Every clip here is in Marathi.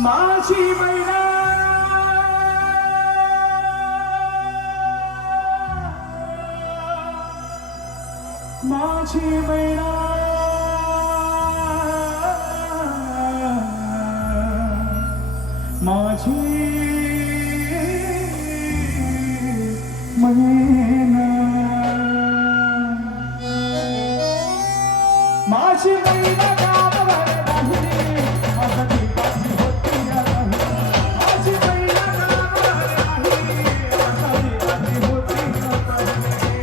माझी मैना माझी मैना माझी मैना माझी मैना गावावर राहिली माझा दीपाची होती राहिली माझी मैना गावावर राहिली माझा दीपाची होती राहिली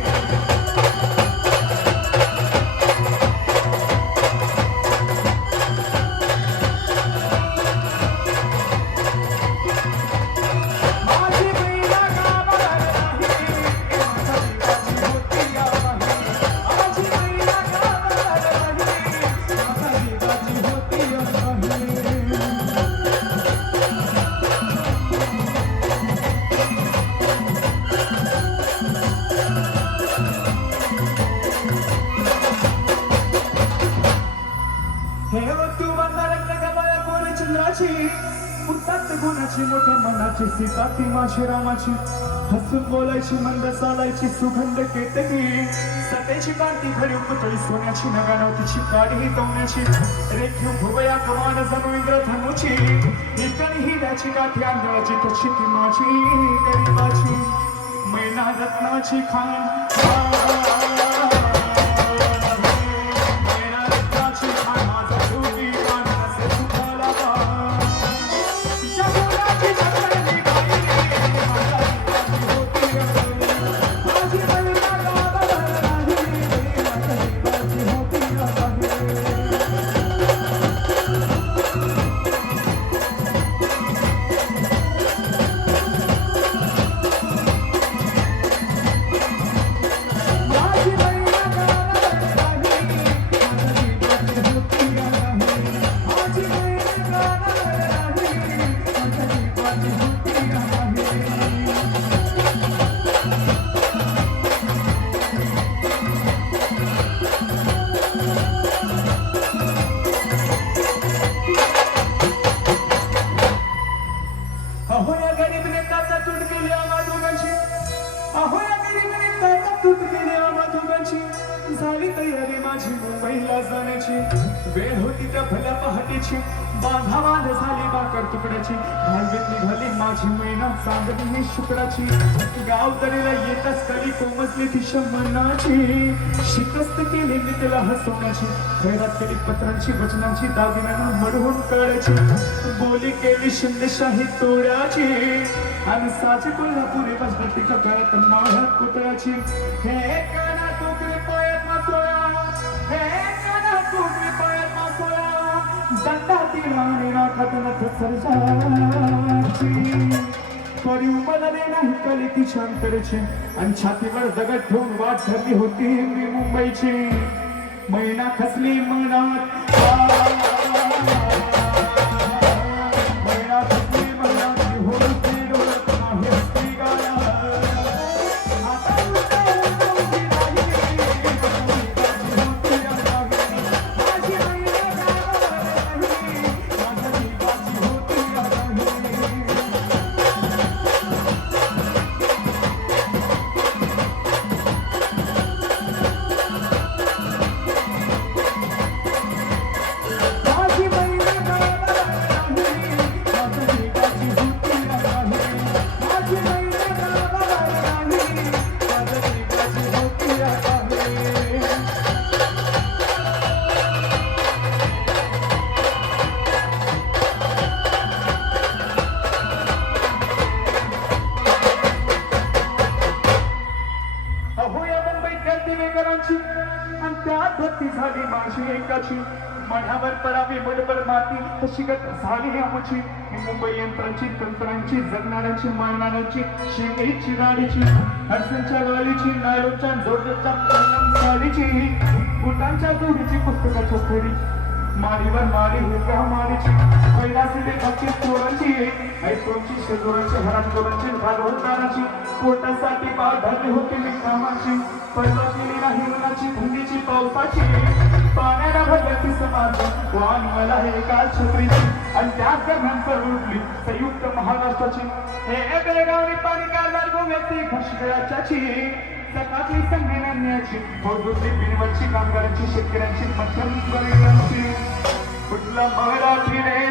गुणाची मोठ्या मनाची सीता ती माझी रामाची हसून बोलायची मंद चालायची सुगंध केतकी सतेची कांती भरीव पुतळी सोन्याची नगानवतीची काढी तवण्याची रेखीव भुवया कमान जणू इंद्रधनुची इकडे हिऱ्याची काठी आंधळाची तशी ती माझी गरीबाची मैना रत्नाची खान झाली तयारी माझी मुंबईला जाण्याची वेळ होती त्या भल्या पहाटेची बांधाबांध झाली बाकर तुकड्याची घालवीत निघाली माझी मैना चांदणी ही शुक्राची गाव तरीला येताच कली कोमसली ती शमनाची शिकस्त केली मी तिला हसवण्याची घरात केली पत्रांची वचनांची दागिन्यांना मडवून काढायची बोली केली शिंदेशाही तोड्याची आणि साची कोल्हापुरी बसली तिच्या गळ्यात माळ्यात पुतळ्याची हे काना तुकरी पायात मासोळा हे काना तुकरी पायात मासोळा दंडा तिला आणि राखात नथ सरजाची परी उमलले नाही कली ती शांतरची आणि छातीवर दगड ठेवून वाट धरली होती मी मुंबईची मैना खसली मनात झाली माझी एकाची मनावर पडावी मुठभर माती तशी गत झाली आमची मुंबई यंत्रांची तंत्रांची जगणाऱ्यांची मारणाऱ्यांची शेंगीची गाडीची हडसनच्या गाडीची नायरोच्या जोडच्या साडीची बुटांच्या जोडीची पुस्तकाच्या खोडी मारीवर मारी हुक्या मारीची कैलासी बाकी चोरांची ऐकोची शेजोरांची हरामखोरांची घालवणाराची पोटासाठी पाव धरली होती मी कामाची परवा केली नाही उन्हाची थंडीची पावसाची पाण्याला भरलं ती समाज वाण मला हे काल छत्रीची आणि त्याच नंतर उठली संयुक्त महाराष्ट्राची हे बेळगावनी पाणी कारभार गोव्याची घासगळाची सकाळची संघटनाची मोजूची बिनवलची कामगारांची शेतकऱ्यांची मध्यम वर्गाची कुठला मराठी रे